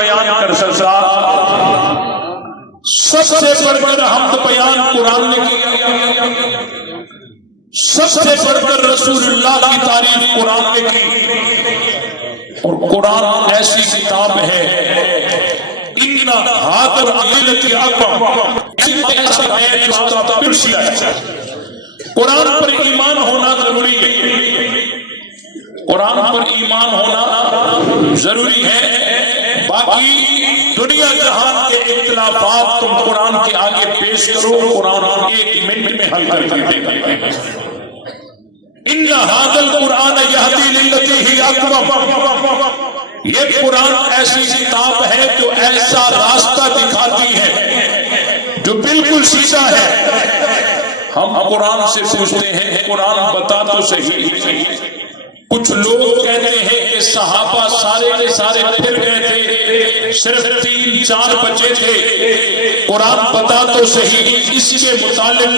بیان کر سکتا، سب سے بڑھ کر حمد بیان قرآن نے کیا، سب سے بڑھ کر رسول اللہ کی تعریف قرآن نے کی، اور قرآن ایسی کتاب ہے ان ہاتھ عقیدت اکبر ایسا ہے جو آتا پرسی ہے۔ قرآن پر ایمان ہونا ضروری ہے، قرآن پر ایمان ہونا ضروری ہے، باقی دنیا جہان کے اختلافات تم قرآن کے آگے پیش کرو، قرآن ایک منٹ میں حل کر دے گا۔ ان ھذا القرآن یہدی للتی ہی اقوم، یہ قرآن ایسی کتاب ہے جو ایسا راستہ دکھاتی ہے جو بالکل سیدھا ہے۔ ہم قرآن سے پوچھتے ہیں قرآن بتا تو صحیح، کچھ لوگ کہتے ہیں کہ صحابہ سارے کے سارے پھر گئے تھے، صرف 3-4 بچے تھے، قرآن بتا تو صحیح اس کے متعلق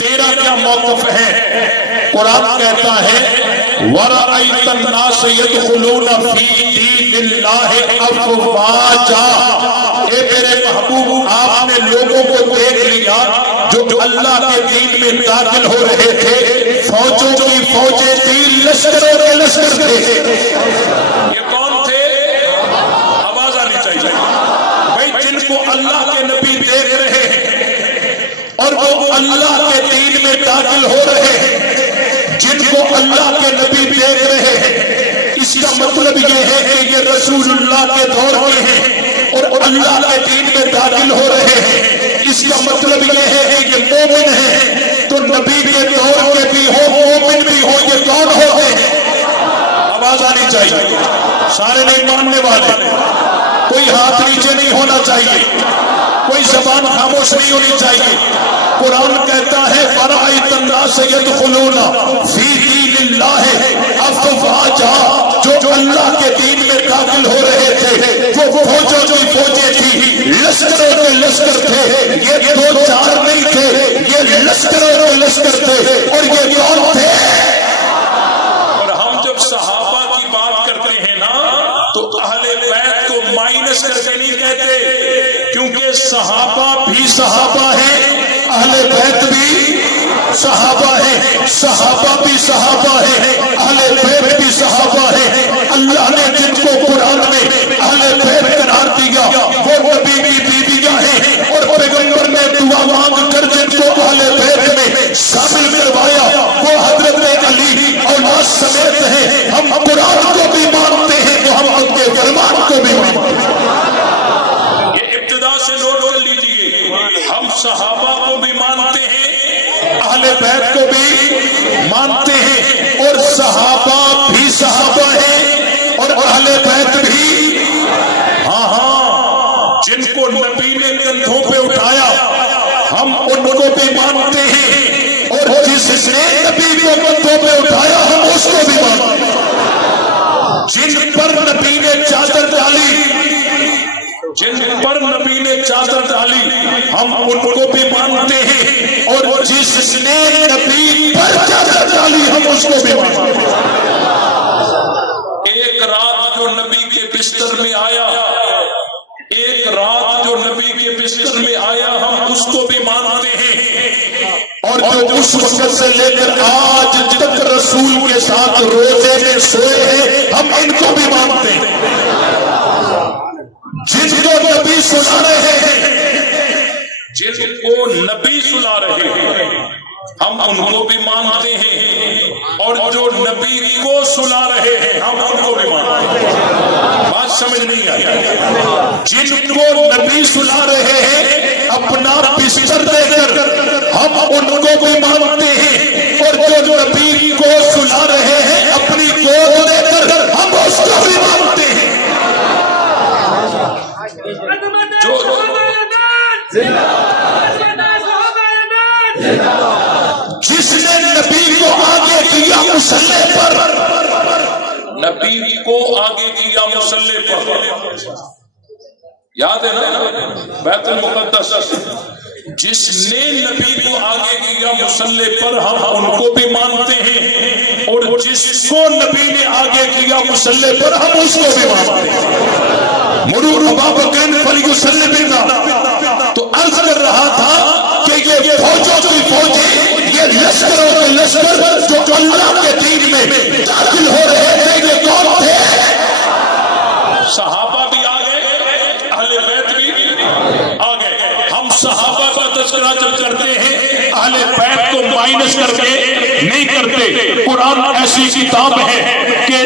تیرا کیا موقف ہے؟ قرآن کہتا ہے وَرَأَيْتَ النَّاسَ يَدْخُلُونَ فِي دِينِ اللَّهِ أَفْوَاجًا، اے میرے محبوب آپ نے لوگوں کو دیکھ لیا جو اللہ کے دین میں داخل ہو رہے تھے، فوجوں کی فوجیں تھی، لشکروں کے لشکر تھے۔ یہ کون تھے؟ آواز آنی چاہیے بھائی، جن کو اللہ کے نبی دیکھ رہے ہیں اور وہ اللہ کے دین میں داخل ہو رہے ہیں، جن کو اللہ کے نبی دیکھ رہے ہیں، اس کا مطلب یہ ہے کہ یہ رسول اللہ کے دور کے ہیں اور اللہ کے دین میں داخل ہو رہے ہیں۔ اس کا مطلب یہ ہے کہ یہ مومن ہے، تو نبی کے دور کے بھی ہو، مومن بھی ہو، یہ کون ہوتے ہیں؟ آواز آنی چاہیے، سارے نہیں ماننے والے، کوئی ہاتھ نیچے نہیں ہونا چاہیے، کوئی زبان خاموش نہیں ہونی چاہیے۔ قرآن کہتا ہے وَرَأَيْتَ النَّاسَ يَدْخُلُونَ فِي دِينِ اللَّهِ أَفْوَاجًا، جو اللہ کے دین میں داخل ہو رہے تھے وہ فوجوں کی فوجیں تھی، لشکروں کے لشکر تھے، یہ 2-4 نہیں تھے، یہ لشکروں کے لشکر تھے، اور یہ کون تھے؟ اور ہم جب صحابہ کی بات کرتے ہیں نا تو اہل بیت کو مائنس کر کے نہیں کہتے، کیونکہ صحابہ بھی صحابہ ہیں، اہل بیت بھی صحابہ ہیں، صحابہ بھی صحابہ ہیں، اہل بیت بھی صحابہ ہیں۔ اللہ نے جن کو قرآن میں اہل بیت قرار دیا وہ نبی کی بیویاں ہیں، اور پیغمبر نے دعا مانگ کر جن کو اہل بیت میں شامل کروایا وہ حضرت علی اولاد سمیت ہیں۔ ہم قرآن کو بھی مانتے ہیں تو ہم ان کے فرمان کو بھی مانتے ہیں۔ یہ ابتدا سے نوٹ کر لیجئے، ہم صحابہ کو بھی مانتے ہیں، اہل بیت کو بھی مانتے ہیں، اور صحابہ بھی صحابہ ہیں اور اہل بیت بھی، ہاں جن کو نبی نے کندھوں پہ اٹھایا ہم ان کو بھی مانتے ہیں، اور جس نے نبی کو کندھوں پہ اٹھایا ہم اس کو بھی مانتے ہیں۔ جن پر نبی نے چادر ڈالی، جن پر نبی نے چادر ڈالی ہم ان کو بھی مانتے ہیں، اور جس نے نبی پر چادر ڈالی ہم اس کو بھی مانتے ہیں۔ ایک رات جو نبی کے بستر میں آیا، ایک رات جو نبی کے بستر میں آیا ہم اس کو بھی مانتے ہیں، اور جو اس وقت سے لے کر آج تک رسول کے ساتھ روزے میں سوئے ہیں ہم ان کو بھی مانتے ہیں۔ جن کو نبی سنا رہے ہیں، جن کو نبی سنا رہے ہیں ہم ان کو بھی مانتے ہیں، اور جو نبی کو سنا رہے ہیں ہم ان کو بھی مانتے ہیں۔ بات سمجھ نہیں آئی؟ جن کو نبی سنا رہے ہیں اپنا بستر دے کر ہم ان کو بھی مانتے ہیں، اور جو نبی کو سنا رہے ہیں اپنی گود دے کر ہم اس کو بھی مانتے ہیں۔ جس نے نبی کو آگے کیا مصلی پر، نبی کو آگے کیا مصلی پر، یاد ہے نا بیت المقدس جس نے نبی کو آگے کیا مصلی پر ہم ان کو بھی مانتے ہیں، اور جس کو نبی نے آگے کیا مصلی پر ہم اس کو بھی مانتے ہیں۔ مرور ابا بکر فلیسلم بنا، تو عرض کر رہا تھا کہ یہ فوجوں کی فوجیں، یہ لشکروں کے لشکر جو اللہ کے دین میں داخل ہو رہے تھے، یہ کون تھے؟ صحابہ بھی آ گئے، اہل بیت بھی آ گئے۔ ہم صحابہ کا تذکرہ جب کرتے ہیں اہل بیت کو مائنس کر کے نہیں کرتے۔ قرآن ایسی کتاب ہے کہ